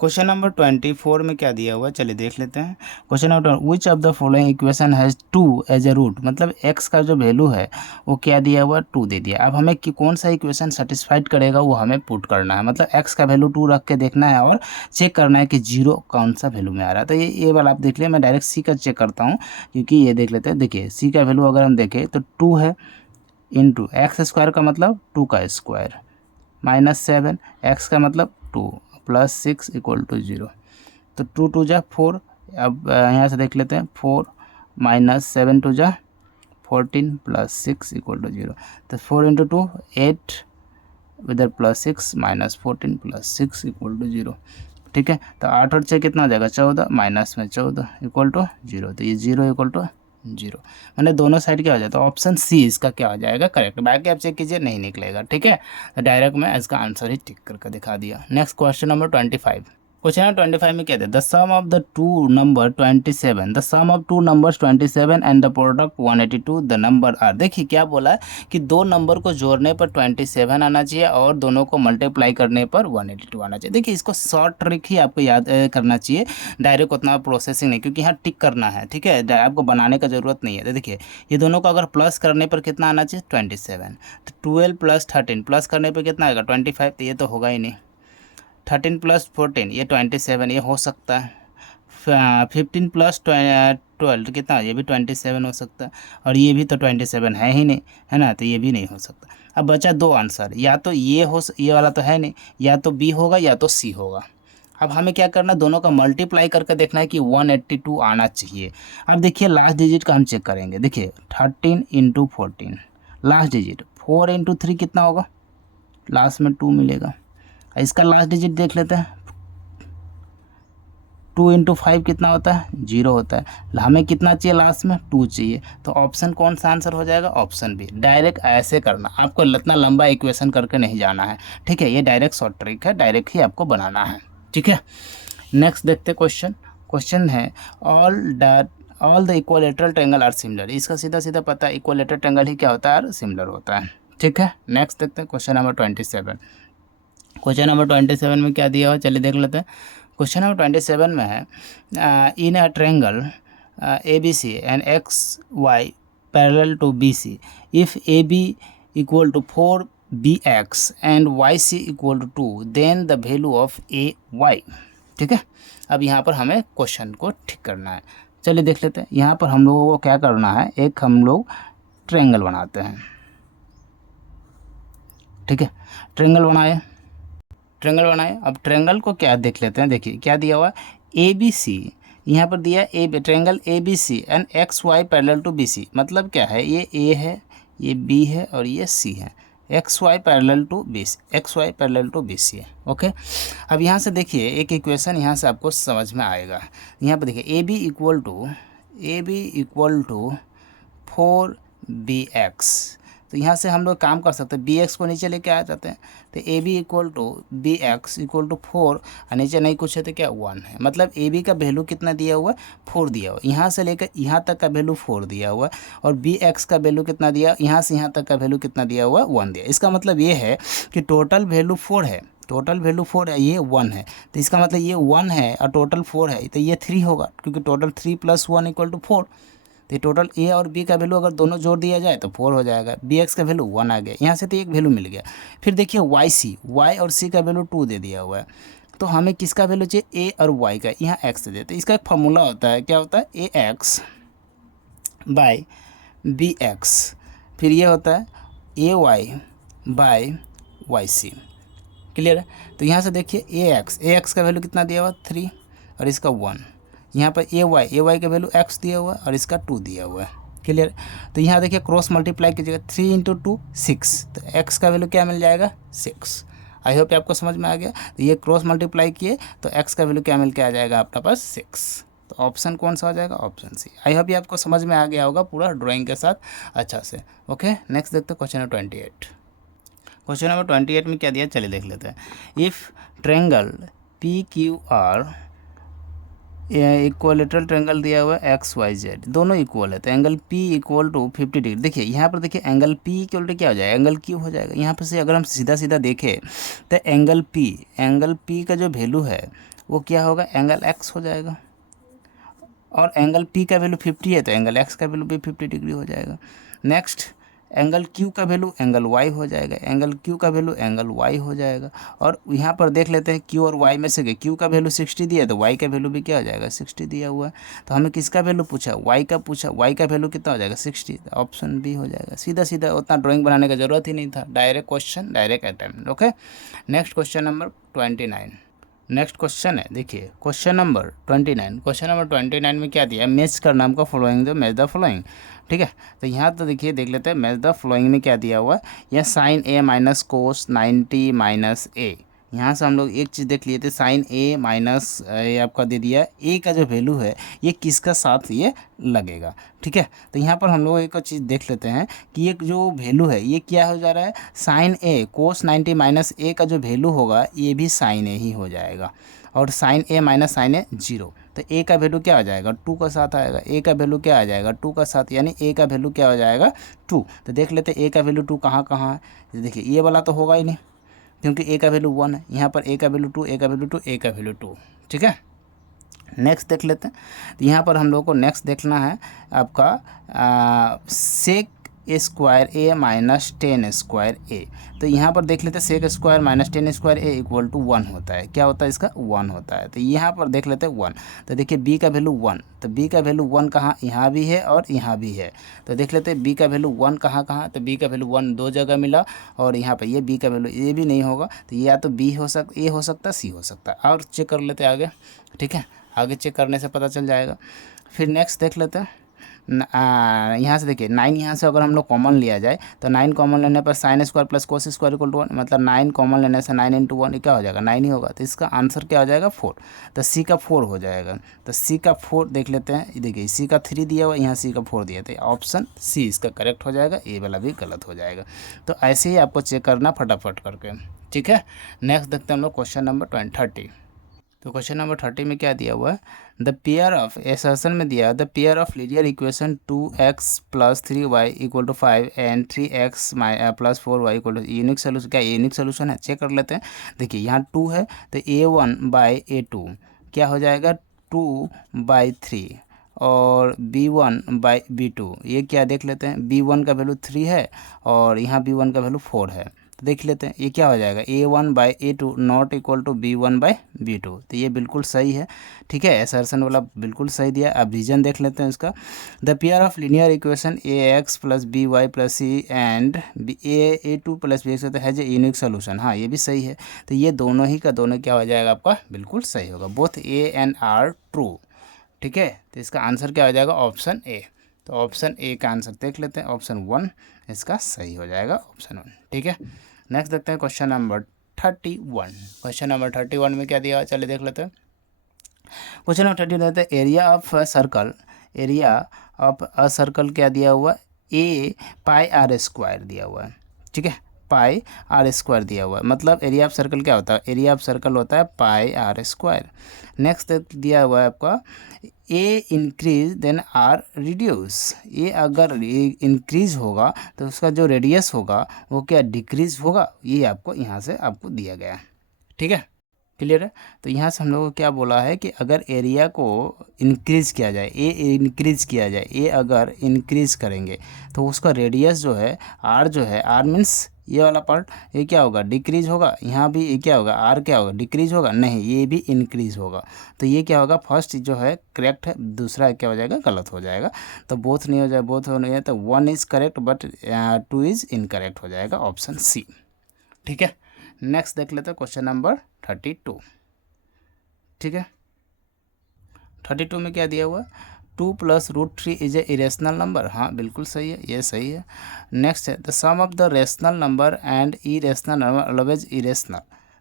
क्वेश्चन नंबर 24 में क्या दिया हुआ है, चलिए देख लेते हैं। Question number which of the following equation has 2 as a root, मतलब x का जो वैल्यू है वो क्या दिया हुआ, 2 दे दिया। अब हमें कि कौन सा इक्वेशन सेटिस्फाइड करेगा वो हमें पुट करना है, मतलब x का वैल्यू 2 रख के देखना है और चेक करना है कि 0 कौन सा वैल्यू में आ रहा है। तो ये वाला आप देख लिया, मैं डायरेक्ट सी का चेक करता हूँ, क्योंकि ये देख लेते हैं। देखिए सी का वैल्यू अगर हम देखें तो 2 है, इंटू एक्स स्क्वायर का मतलब 2 का स्क्वायर, -7 एक्स का मतलब 2 प्लस 6 इक्वल टू 0। तो 2 2 जा 4, अब यहाँ से देख लेते हैं 4 -7 2 जा 14 प्लस 6 इक्वल टू 0। तो 4 इंटू 2 8 इधर प्लस 6 -14 प्लस 6 इक्वल टू 0, ठीक है। तो 8 और 6 कितना हो जाएगा, 14 माइनस में 14 इक्वल टू 0। तो ये 0 इक्वल टू 0, मैंने दोनों साइड क्या हो जाता है, ऑप्शन सी इसका क्या हो जाएगा, करेक्ट। बाकी आप चेक कीजिए, नहीं निकलेगा, ठीक है। तो डायरेक्ट मैं इसका आंसर ही टिक करके दिखा दिया। Next question number 25। Question number 25 में कहते हैं the sum of the two number 27, the sum of two numbers 27 and the product 182 the number are. देखिए क्या बोला है कि दो नंबर को जोड़ने पर 27 आना चाहिए और दोनों को मल्टीप्लाई करने पर 182 आना चाहिए। देखिए इसको शॉर्ट ट्रिक ही आपको याद करना चाहिए, डायरेक्ट उतना प्रोसेसिंग नहीं, क्योंकि यहाँ टिक करना है, ठीक है, आपको बनाने का ज़रूरत नहीं है। तो देखिए ये दोनों को अगर प्लस करने पर कितना आना चाहिए, 27। तो 12 + 13 प्लस करने पर कितना आएगा, 25। तो ये तो होगा ही नहीं। 13 + 14 ये 27, ये हो सकता है। 15 + 12 कितना, ये भी 27 हो सकता है। और ये भी तो 27 है ही नहीं, है ना, तो ये भी नहीं हो सकता। अब बचा दो आंसर, या तो ये वाला तो है नहीं, या तो बी होगा या तो सी होगा। अब हमें क्या करना है, दोनों का मल्टीप्लाई करके देखना है कि 182 आना चाहिए। अब देखिए लास्ट डिजिट का हम चेक करेंगे। देखिए 13 × 14 लास्ट डिजिट, 4 × 3 कितना होगा, लास्ट में 2 मिलेगा। इसका लास्ट डिजिट देख लेते हैं, 2 × 5 कितना होता है, 0 होता है। हमें कितना चाहिए लास्ट में, 2 चाहिए। तो ऑप्शन कौन सा आंसर हो जाएगा, ऑप्शन बी। डायरेक्ट ऐसे करना, आपको इतना लंबा इक्वेशन करके नहीं जाना है, ठीक है। ये डायरेक्ट शॉर्ट ट्रिक है, डायरेक्ट ही आपको बनाना है, ठीक है। नेक्स्ट देखते क्वेश्चन है all the equilateral triangle are similar. इसका सीधा सीधा पता है इक्विलेटरल ट्रायंगल ही क्या होता है, सिमिलर होता है, ठीक है। नेक्स्ट देखते हैं क्वेश्चन नंबर 27। क्वेश्चन नंबर 27 में क्या दिया हुआ, चलिए देख लेते हैं। क्वेश्चन नंबर 27 में है in a triangle ABC and XY parallel to BC, if AB equal to 4BX and YC equal to 2 then the value of AY, ठीक है। अब यहाँ पर हमें क्वेश्चन को ठीक करना है, चलिए देख लेते हैं। यहाँ पर हम लोगों को क्या करना है, एक हम लोग ट्रायंगल बनाते हैं, ठीक है। ट्रायंगल बनाए। अब ट्रायंगल को क्या देख लेते हैं। देखिए क्या दिया हुआ है, ABC यहाँ पर दिया triangle ABC and XY parallel to BC, मतलब क्या है, ये A है, ये B है और ये C है। XY पैरेलल टू BC है, ओके। अब यहाँ से देखिए एक इक्वेशन यहाँ से आपको समझ में आएगा। यहाँ पर देखिए AB इक्वल टू 4BX। तो यहाँ से हम लोग काम कर सकते हैं, BX को नीचे लेके आ जाते हैं। तो AB equal to BX equal to 4 और नीचे नहीं कुछ है तो क्या 1 है। मतलब AB का वैल्यू कितना दिया हुआ है, 4 दिया हुआ है। यहाँ से लेकर यहाँ तक का वैल्यू 4 दिया हुआ है और BX का वैल्यू कितना दिया, यहाँ से यहाँ तक का वैल्यू कितना दिया हुआ है, 1 दिया। इसका मतलब ये है कि टोटल वैल्यू 4 है, ये 1 है। तो इसका मतलब ये 1 है और टोटल 4 है, तो ये 3 होगा, क्योंकि टोटल 3 + 1 इक्वल टू 4। तो टोटल A और B का वैल्यू अगर दोनों जोड़ दिया जाए तो 4 हो जाएगा। BX का वैल्यू 1 आ गया, यहाँ से तो एक वैल्यू मिल गया। फिर देखिए Y और C का वैल्यू 2 दे दिया हुआ है। तो हमें किसका वैल्यू चाहिए, A और Y का, यहाँ X दे देते। इसका एक फार्मूला होता है, क्या होता है, AX बाय BX, फिर ये होता है AY बाय YC, क्लियर है। तो यहाँ से देखिए AX का वैल्यू कितना दिया हुआ, 3 और इसका 1, यहाँ पर ए वाई का वैल्यू एक्स दिया हुआ है और इसका 2 दिया हुआ है। क्लियर। तो यहाँ देखिए क्रॉस मल्टीप्लाई कीजिएगा, 3 इंटू 2 6, तो एक्स का वैल्यू क्या मिल जाएगा 6। आई होप आपको समझ में आ गया। तो ये क्रॉस मल्टीप्लाई किए तो एक्स का वैल्यू क्या मिल के आ जाएगा आपके पास 6। तो ऑप्शन कौन सा हो जाएगा, ऑप्शन सी। आई होप ये आपको समझ में आ गया होगा पूरा ड्राइंग के साथ अच्छा से। ओके, नेक्स्ट देखते हैं क्वेश्चन नंबर 28। क्वेश्चन नंबर 28 में क्या दिया चलिए देख लेते हैं। If triangle P Q R, equilateral triangle दिया हुआ है एक्स वाई जेड, दोनों इक्वल है, तो angle P equal to 50 degree. देखिए यहाँ पर देखिए एंगल पी इक्वल टू क्या हो जाएगा, एंगल क्यू हो जाएगा। यहाँ पर से अगर हम सीधा सीधा देखें तो एंगल पी का जो वैल्यू है वो क्या होगा, एंगल एक्स हो जाएगा, और एंगल पी का वैल्यू 50 है तो एंगल एक्स का वैल्यू भी 50 डिग्री हो जाएगा। नेक्स्ट एंगल क्यू का वैल्यू एंगल वाई हो जाएगा, एंगल क्यू का वैल्यू एंगल वाई हो जाएगा। और यहाँ पर देख लेते हैं क्यू और वाई में से क्यू का वैल्यू 60 दिया है तो वाई का वैल्यू भी क्या हो जाएगा 60 दिया हुआ है। तो हमें किसका वैल्यू पूछा, वाई का पूछा, वाई का वैल्यू कितना हो जाएगा 60, तो ऑप्शन बी हो जाएगा। सीधा सीधा, उतना ड्राइंग बनाने का जरूरत ही नहीं था, direct question direct attempt. Okay, next question number 29। Next question है, देखिए क्वेश्चन नंबर 29। क्वेश्चन नंबर 29 में क्या दिया है, मैच करना हमको फॉलोइंग दो, मैच द फॉलोइंग। ठीक है, तो यहाँ तो देखिए देख लेते हैं मैच द फॉलोइंग में क्या दिया हुआ है। यह साइन ए माइनस कोस 90 माइनस ए, यहाँ से हम लोग एक चीज़ देख लिए थे, साइन ए माइनस ये आपका दे दिया, ए का जो वैल्यू है ये किसका साथ ये लगेगा। ठीक है, तो यहाँ पर हम लोग एक चीज़ देख लेते हैं कि ये जो वैल्यू है ये क्या हो जा रहा है, साइन ए कोस 90 माइनस ए का जो वैल्यू होगा ये भी साइन ए ही हो जाएगा, और साइन ए माइनस साइन ए 0, तो ए का वैल्यू क्या आ जाएगा 2 का साथ आएगा, ए का वैल्यू क्या आ जाएगा 2 का साथ, यानी ए का वैल्यू क्या हो जाएगा 2। तो देख लेते हैं ए का वैल्यू 2 कहाँ कहाँ है, देखिए ये वाला तो होगा ही नहीं क्योंकि ए का वैल्यू 1 है, यहाँ पर ए का वैल्यू 2, ए का वैल्यू 2, ए का वैल्यू 2। ठीक है, नेक्स्ट देख लेते हैं। तो यहाँ पर हम लोग को नेक्स्ट देखना है आपका sec square A minus 10 square A. तो यहाँ पर देख लेते हैं sec square minus 10 square A equal to 1 होता है, क्या होता है इसका 1 होता है। तो यहाँ पर देख लेते हैं 1, तो देखिए बी का वैल्यू 1, तो बी का वैल्यू 1 कहाँ, यहाँ भी है और यहाँ भी है। तो देख लेते हैं बी का वैल्यू 1 कहाँ कहाँ, तो बी का वैल्यू 1 दो जगह मिला, और यहाँ पर ये बी का वैल्यू ये भी नहीं होगा, तो या तो बी हो सकता, ए हो सकता है, सी हो सकता है। और चेक कर लेते हैं आगे। ठीक है, आगे चेक करने से पता चल जाएगा। फिर नेक्स्ट देख लेते हैं, यहाँ से देखिए 9 यहाँ से अगर हम लोग कॉमन लिया जाए तो 9 कॉमन लेने पर sine square plus cos square equal to 1, मतलब 9 कॉमन लेने से 9 इंटू 1 क्या हो जाएगा 9 ही होगा। तो इसका आंसर क्या हो जाएगा 4, तो सी का 4 हो जाएगा। तो सी का 4 देख लेते हैं, देखिए सी का 3 दिया हुआ, यहाँ सी का 4 दिया, तो ऑप्शन सी इसका करेक्ट हो जाएगा, ए वाला भी गलत हो जाएगा। तो ऐसे ही आपको चेक करना फटाफट करके। ठीक है, नेक्स्ट देखते हैं हम लोग क्वेश्चन नंबर 30। तो क्वेश्चन नंबर 30 में क्या दिया हुआ है, द पेयर ऑफ एसर्शन में दिया the pair of linear equation 2x plus 3y equal to 5 and 3x plus 4y equal to unique solution, क्या यूनिक सोल्यूशन है चेक कर लेते हैं। देखिए यहाँ 2 है तो a1/a2 क्या हो जाएगा 2/3, और b1/b2 ये क्या देख लेते हैं, b1 का वैल्यू 3 है और यहाँ b1 का वैल्यू 4 है। तो देख लेते हैं ये क्या हो जाएगा a1/a2 not equal to b1/b2, तो ये बिल्कुल सही है। ठीक है, असर्शन वाला बिल्कुल सही दिया। अब रीजन देख लेते हैं इसका, the pair of linear equation ax plus by plus C and a2 plus bx has a unique solution, हाँ ये भी सही है। तो ये दोनों ही का दोनों क्या हो जाएगा आपका बिल्कुल सही होगा, both A and R true. ठीक है, तो इसका आंसर क्या हो जाएगा ऑप्शन ए। तो ऑप्शन ए का आंसर देख लेते हैं, ऑप्शन 1 इसका सही हो जाएगा, ऑप्शन 1। ठीक है, नेक्स्ट देखते हैं क्वेश्चन नंबर 31। क्वेश्चन नंबर 31 में क्या दिया हुआ चलिए देख लेते हैं। क्वेश्चन नंबर 31 देते हैं area of circle, area of a circle क्या दिया हुआ ए पाई आर स्क्वायर दिया हुआ है। ठीक है, पाई आर स्क्वायर दिया हुआ है, मतलब एरिया ऑफ सर्कल क्या होता है, एरिया ऑफ सर्कल होता है पाई आर स्क्वायर। नेक्स्ट दिया हुआ है आपका ए इंक्रीज देन आर रिड्यूस, ये अगर इंक्रीज होगा तो उसका जो रेडियस होगा वो क्या डिक्रीज होगा, ये आपको यहाँ से आपको दिया गया है। ठीक है, क्लियर है। तो यहाँ से हम लोगों को क्या बोला है कि अगर एरिया को इंक्रीज़ किया जाए, ए इंक्रीज़ किया जाए, ए अगर इंक्रीज़ करेंगे तो उसका रेडियस जो है आर जो है, आर मीन्स ये वाला पार्ट ये क्या होगा डिक्रीज होगा, यहाँ भी ये क्या होगा आर क्या होगा डिक्रीज होगा, नहीं ये भी इंक्रीज होगा। तो ये क्या होगा फर्स्ट जो है करेक्ट है, दूसरा क्या हो जाएगा गलत हो जाएगा। तो बोथ नहीं हो जाए, बोथ हो नहीं है तो 1 is correct but 2 is incorrect हो जाएगा, ऑप्शन सी। ठीक है, नेक्स्ट देख लेते हैं क्वेश्चन नंबर 32। ठीक है, 32 में क्या दिया हुआ है, 2 plus root 3 is a irrational number. हाँ बिल्कुल सही है, ये सही है। नेक्स्ट है the sum of the rational number and irrational number always irrational.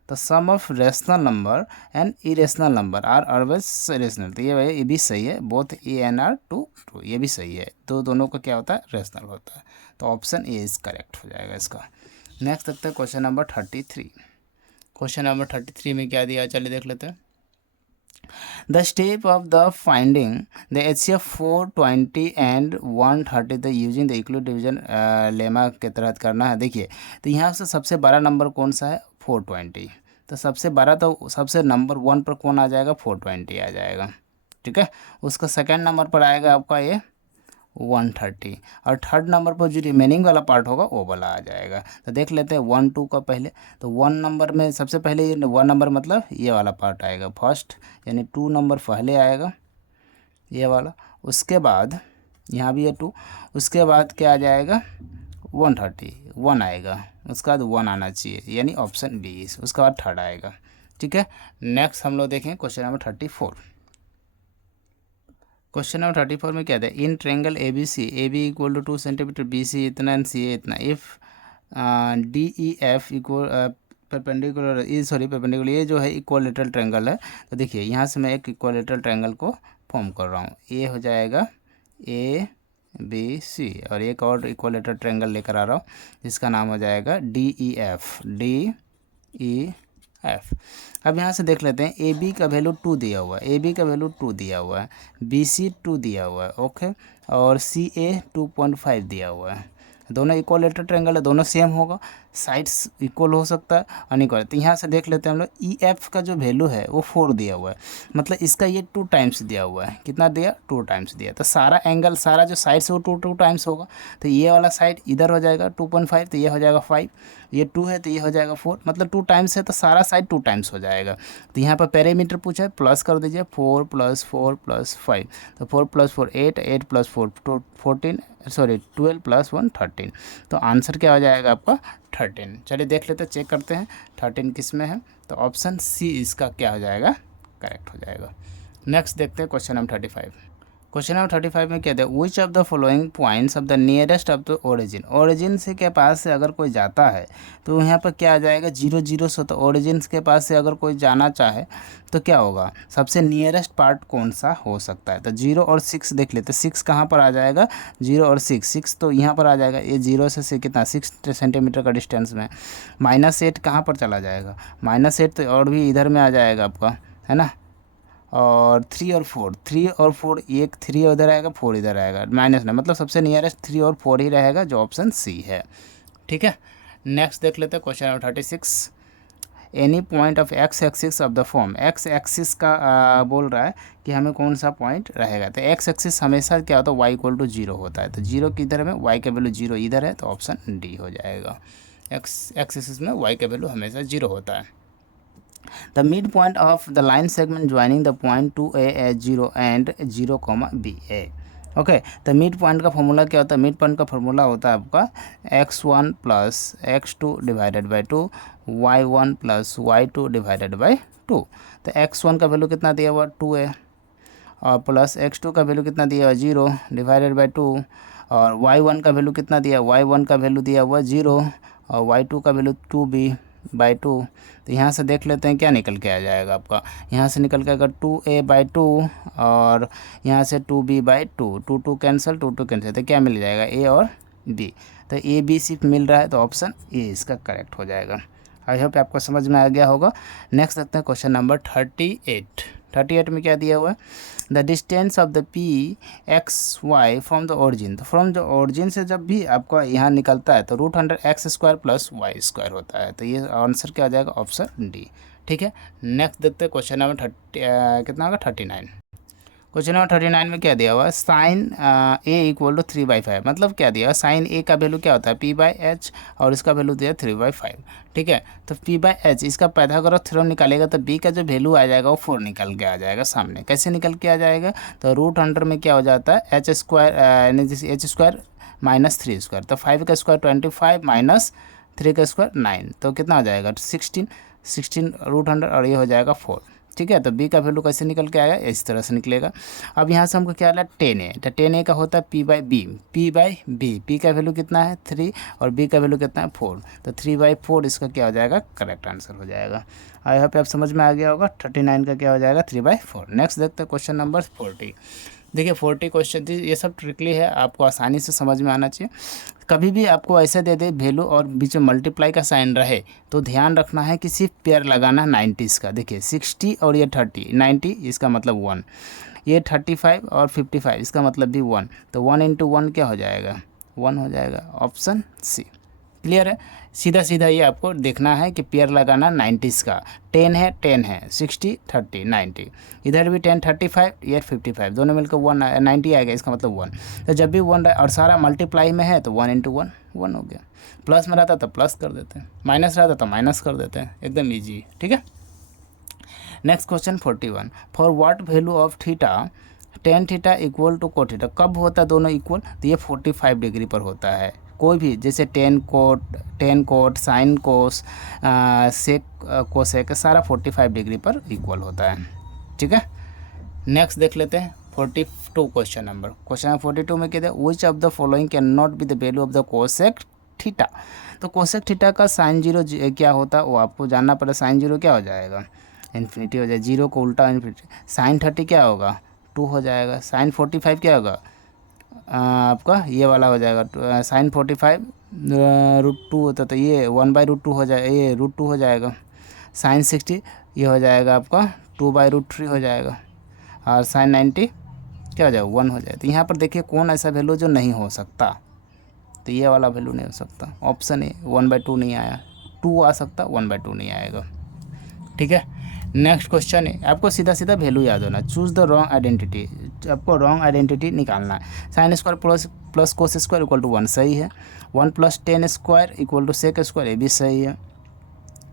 The sum of rational number and irrational number are always rational. तो ये भी सही है, both A and R too true, ये भी सही है। तो दोनों का क्या होता है, रेशनल होता है। तो ऑप्शन ए इज करेक्ट हो जाएगा इसका। नेक्स्ट देखते हैं क्वेश्चन नंबर 33। क्वेश्चन नंबर 33 में क्या दिया, चलिए देख लेते हैं। The step of the finding the HCF 420 and 130 the using the equal division lemma के तहत करना है। देखिए तो यहाँ से सबसे बड़ा नंबर कौन सा है, 420। तो सबसे बड़ा तो सबसे नंबर 1 पर कौन आ जाएगा, 420 आ जाएगा। ठीक है, उसका सेकंड नंबर पर आएगा आपका ये 130, और थर्ड नंबर पर जो रिमेनिंग वाला पार्ट होगा वो वाला आ जाएगा। तो देख लेते हैं 1 2 का पहले। तो 1 नंबर में सबसे पहले ये 1 नंबर मतलब ये वाला पार्ट आएगा फर्स्ट, यानी 2 नंबर पहले आएगा ये वाला। उसके बाद यहाँ भी है 2, उसके बाद क्या आ जाएगा 130, 1 आएगा, उसके बाद 1 आना चाहिए, यानी ऑप्शन बी। उसके बाद थर्ड आएगा। ठीक है, नेक्स्ट हम लोग देखें क्वेश्चन नंबर 34। क्वेश्चन नंबर 34 में क्या था, in triangle A B C, A B equal to 2 centimetre, B C इतना एंड सी ए इतना, if D E F equal perpendicular perpendicular, ये जो है इक्वलेटरल ट्रेंगल है। तो देखिए यहाँ से मैं एक इक्वलेटरल ट्रेंगल को फॉर्म कर रहा हूँ। ए हो जाएगा ए बी सी, और एक और इक्वलेटरल ट्रेंगल लेकर आ रहा हूँ जिसका नाम हो जाएगा D E F, D E F. अब यहाँ से देख लेते हैं, ए बी का वैल्यू 2 दिया हुआ है, ए बी का वैल्यू 2 दिया हुआ है, बी सी 2 दिया हुआ है, ओके, और सी ए 2.5 दिया हुआ है। दोनों इक्वलेटरल ट्रायंगल है, दोनों सेम होगा, साइड्स इक्वल हो सकता है अनइक्वल। तो यहाँ से देख लेते हैं हम लोग, ई एफ का जो वैल्यू है वो 4 दिया हुआ है, मतलब इसका ये 2 टाइम्स दिया हुआ है। कितना दिया, 2 टाइम्स दिया। तो सारा एंगल, सारा जो साइड से वो 2 टाइम्स होगा। तो ये वाला साइड इधर हो जाएगा 2.5, तो ये हो जाएगा 5, ये 2 है तो ये हो जाएगा 4, मतलब 2 टाइम्स है तो सारा साइड 2 टाइम्स हो जाएगा। तो यहाँ पर पेरीमीटर पूछा है, प्लस कर दीजिए, 4 + 4 + 5, तो 4 + 4 8, 8 + 4 14, सॉरी 12 + 1 13। तो आंसर क्या हो जाएगा आपका 13। चलिए देख लेते हैं, चेक करते हैं 13 किस में है। तो ऑप्शन सी इसका क्या हो जाएगा, करेक्ट हो जाएगा। नेक्स्ट देखते हैं क्वेश्चन नंबर 35। क्वेश्चन नंबर 35 में क्या है, विच of the following points of the nearest of the origin, origin से के पास से अगर कोई जाता है तो यहाँ पर क्या आ जाएगा 0 0 से। तो ओरिजिन के पास से अगर कोई जाना चाहे तो क्या होगा, सबसे नियरेस्ट पार्ट कौन सा हो सकता है। तो 0 और 6 देख लेते हैं, 6 कहाँ पर आ जाएगा, 0 और 6 तो यहाँ पर आ जाएगा, ये 0 से कितना 6 सेंटीमीटर का डिस्टेंस में। -8 कहाँ पर चला जाएगा, -8 तो और भी इधर में आ जाएगा आपका, है ना। और 3 और 4, 3 और 4, एक 3 उधर आएगा 4 इधर आएगा, माइनस ना, मतलब सबसे नियरेस्ट 3 और 4 ही रहेगा, जो ऑप्शन सी है। ठीक है, नेक्स्ट देख लेते हैं question number 36। Any point of x axis of the form, x axis का बोल रहा है कि हमें कौन सा पॉइंट रहेगा। तो एक्स एक्सिस हमेशा क्या होता है, वाई इक्वल टू 0 होता है। तो 0 किधर में, वाई का वैल्यू 0 इधर है, तो ऑप्शन डी हो जाएगा। एक्स एक्सिस में वाई का वैल्यू हमेशा 0 होता है। The midpoint of the line segment joining the point 2A at 0 and 0, BA। Okay, तो मिड पॉइंट का फॉर्मूला क्या होता है, मिड पॉइंट का फॉर्मूला होता है आपका x1 + x2 divided by 2, y1 + y2 divided by 2। तो x1 का वैल्यू कितना दिया हुआ 2 है, और प्लस x2 का वैल्यू कितना दिया हुआ 0 डिवाइडेड बाई 2, और y1 का वैल्यू कितना दिया, y1 का वैल्यू दिया हुआ 0, और y2 का वैल्यू 2b/2। तो यहाँ से देख लेते हैं क्या निकल के आ जाएगा आपका, यहाँ से निकल के अगर 2a/2 और यहाँ से 2b/2, 2 कैंसिल, 2 कैंसिल, तो क्या मिल जाएगा, a और b। तो a b सिर्फ मिल रहा है, तो ऑप्शन ए इसका करेक्ट हो जाएगा। आई होप आपको समझ में आ गया होगा। नेक्स्ट देखते हैं क्वेश्चन नंबर 38। 38 में क्या दिया हुआ है, the distance of the P X Y from the origin. तो फ्रॉम जो ओरिजिन से जब भी आपका यहाँ निकलता है तो √100x² + y² होता है। तो ये आंसर क्या आ जाएगा, ऑप्शन डी। ठीक है, नेक्स्ट देखते हैं क्वेश्चन नंबर कितना होगा 39। क्वेश्चन नंबर 39 में क्या दिया हुआ है, साइन a = 3/5। मतलब क्या दिया, साइन a का वैल्यू क्या होता है p/h, और इसका वैल्यू दिया 3/5। ठीक है, तो p/h इसका पाइथागोरस थ्योरम निकालेगा तो b का जो वैल्यू आ जाएगा वो 4 निकल के आ जाएगा सामने। कैसे निकल के आ जाएगा, तो √100 में क्या हो जाता है h² यानी जैसे h² - 3², तो 5 का स्क्वायर 25 - 3 का स्क्वायर 9, तो कितना हो जाएगा 16 √100, और ये हो जाएगा 4। ठीक है। तो बी का वैल्यू कैसे निकल के आएगा, इस तरह से निकलेगा। अब यहाँ से हमको क्या मिला 10a, तो 10a का होता है p/b, p/b, p का वैल्यू कितना है 3 और b का वैल्यू कितना है 4, तो 3/4 इसका क्या हो जाएगा, करेक्ट आंसर हो जाएगा। आई होप आप समझ में आ गया होगा। 39 का क्या हो जाएगा 3/4। नेक्स्ट देखते हैं क्वेश्चन नंबर 40। देखिए 40 क्वेश्चन, ये सब ट्रिकली है, आपको आसानी से समझ में आना चाहिए। कभी भी आपको ऐसे दे दे वैल्यू और बीच में मल्टीप्लाई का साइन रहे तो ध्यान रखना है कि सिर्फ पेयर लगाना 90s का। देखिए 60 और ये 30, 90 इसका मतलब 1, ये 35 और 55 इसका मतलब भी 1, तो 1 × 1 क्या हो जाएगा, 1 हो जाएगा, ऑप्शन सी। क्लियर है, सीधा सीधा ये आपको देखना है कि पेयर लगाना 90s का। 10 है 10 है, 60 30 90, इधर भी 10 35 ये 55, दोनों मिलकर 1 90 आएगा, इसका मतलब 1। तो जब भी 1 और सारा मल्टीप्लाई में है तो 1 × 1 1 हो गया। प्लस में रहता तो प्लस कर देते हैं, माइनस रहता तो माइनस कर देते हैं, एकदम ईजी। ठीक है। Next question 41, for what value of theta tan theta equal to cot theta, कब होता है दोनों इक्वल, तो ये 45 डिग्री पर होता है। कोई भी जैसे tan cot sine cos sec cosec सारा 45 डिग्री पर इक्वल होता है। ठीक है। नेक्स्ट देख लेते हैं 42 क्वेश्चन नंबर 42 में कहते हैं विच of the following can not be the value of the cosec theta. तो कोसेक थीटा का साइन 0 क्या होता है वो आपको जानना पड़ेगा। साइन 0 क्या हो जाएगा, इन्फिनिटी हो जाएगा, 0 को उल्टा इन्फिनिटी। साइन 30 क्या होगा, 2 हो जाएगा। साइन 45 क्या होगा, आपका ये वाला हो जाएगा। साइन 45 √2 होता तो ये 1/√2 हो जाएगा, ये √2 हो जाएगा। साइन 60 ये हो जाएगा आपका 2/√3 हो जाएगा। और साइन 90 क्या हो जाएगा, 1 हो जाएगा। तो यहाँ पर देखिए कौन ऐसा वैल्यू जो नहीं हो सकता, तो ये वाला वैल्यू नहीं हो सकता। ऑप्शन ए 1/2 नहीं आया, 2 आ सकता, 1/2 नहीं आएगा। ठीक है। नेक्स्ट क्वेश्चन है, आपको सीधा सीधा वैल्यू याद होना। चूज द रॉन्ग आइडेंटिटी, आपको रॉन्ग आइडेंटिटी निकालना है। Sine square plus cos square equal to 1 सही है। 1 + tan square equal to sec square, ये भी सही है।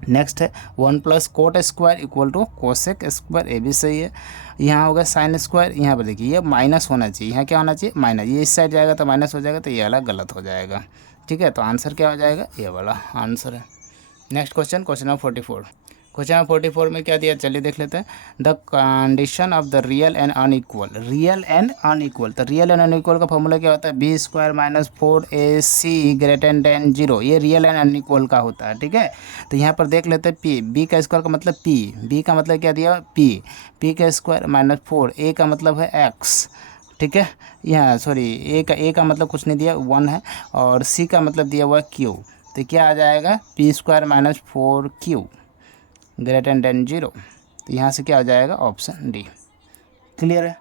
नेक्स्ट है 1 + cot square equal to cosec square, ये भी सही है। यहाँ होगा साइन स्क्वायर, यहाँ पर देखिए ये माइनस होना चाहिए, यहाँ क्या होना चाहिए माइनस, ये इस साइड जाएगा तो माइनस हो जाएगा, तो ये वाला गलत हो जाएगा। ठीक है। तो आंसर क्या हो जाएगा, ये वाला आंसर है। Next question, question number 44। Question 44 में क्या दिया, चलिए देख लेते हैं। The condition of the real and unequal, real and unequal. तो रियल एंड अनइक्वल का फॉर्मूला क्या होता है, b² - 4ac > 0, ये रियल एंड अनइक्वल का होता है। ठीक है। तो यहाँ पर देख लेते हैं p, b का स्क्वायर का मतलब p, b का मतलब क्या दिया p का स्क्वायर - 4, a का मतलब है x। ठीक है। यहाँ सॉरी a का मतलब कुछ नहीं दिया, 1 है, और c का मतलब दिया हुआ q। तो क्या आ जाएगा, p² - 4q > 0। तो यहाँ से क्या हो जाएगा, ऑप्शन डी। क्लियर है।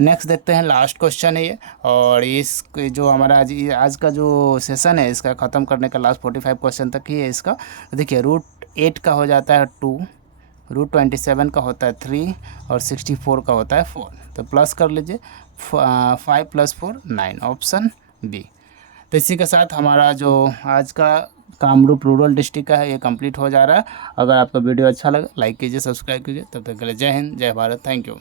नेक्स्ट देखते हैं, लास्ट क्वेश्चन है ये, और इस जो हमारा आज का जो सेशन है इसका ख़त्म करने का लास्ट 45 क्वेश्चन तक ही है इसका। तो देखिए √8 का हो जाता है 2, √27 का होता है 3 और 64 का होता है 4। तो प्लस कर लीजिए, 5 + 4 9, ऑप्शन बी। तो इसी के साथ हमारा जो आज का कामरूप रूरल डिस्ट्रिक्ट का है ये कंप्लीट हो जा रहा है। अगर आपका वीडियो अच्छा लगा लाइक कीजिए, सब्सक्राइब कीजिए। तब तक के लिए जय हिंद, जय भारत, थैंक यू।